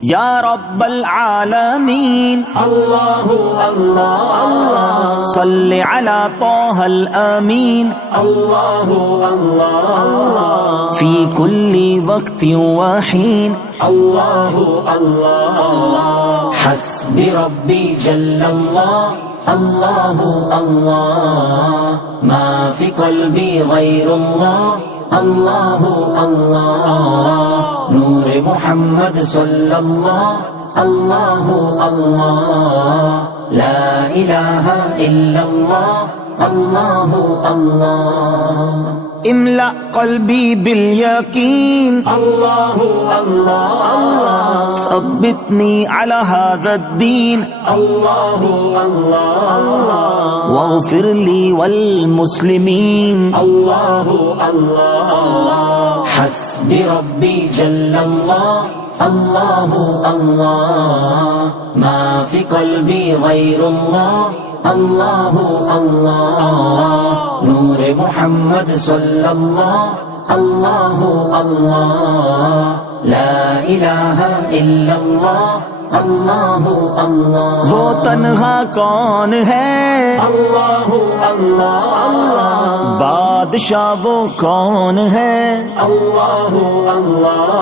یا رب العالمین اللہ اللہ اللہ صلی علی طہ الامین اللہ اللہ فی کل وقت وحین اللہ اللہ حسبی ربی جل اللہ اللہ اللہ ما فی قلبی غیر اللہ اللہ اللہ نور محمد صلی اللہ اللہ اللہ لا الہ الا اللہ اللہ اللہ املأ قلبی بالیقین اللہ اللہ اللہ ثبتنی علی هذا الدین اللہ اللہ واغفر لی والمسلمین اللہ اللہ حسبی ربی جل اللہ اللہ اللہ ما فی قلبی غیر اللہ اللہ اللہ نور محمد صلی اللہ اللہ اللہ لا الہ الا اللہ اللہ اللہ وہ تنہا کون ہے اللہ اللہ اللہ بادشاہ وہ کون ہے اللہ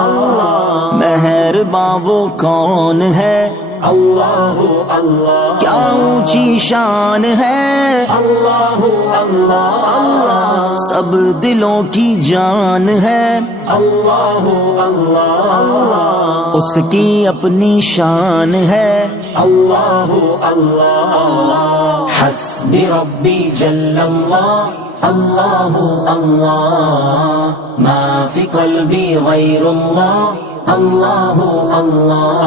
اللہ مہرباں وہ کون ہے اللہ اللہ کیا اونچی شان ہے اللہ اللہ اللہ سب دلوں کی جان ہے اللہ اللہ اس کی اپنی شان ہے اللہ اللہ حسبی ربی جل اللہ اللہ اللہ ما فی قلبی غیر اللہ اللہ اللہ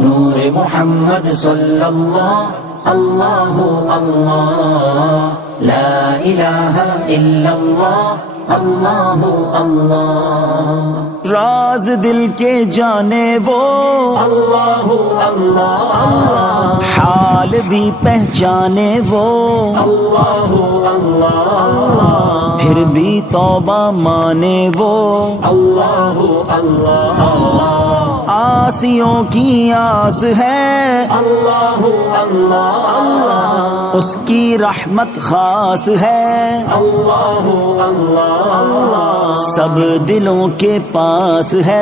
نور محمد صلی اللہ اللہ اللہ لا الہ الا اللہ اللہ اللہ راز دل کے جانے وہ اللہ اللہ اللہ حال بھی پہچانے وہ اللہ اللہ پھر بھی توبہ مانے وہ اللہ اللہ آسیوں کی آس ہے اللہ اللہ اللہ اس کی رحمت خاص ہے اللہ اللہ سب دلوں کے پاس ہے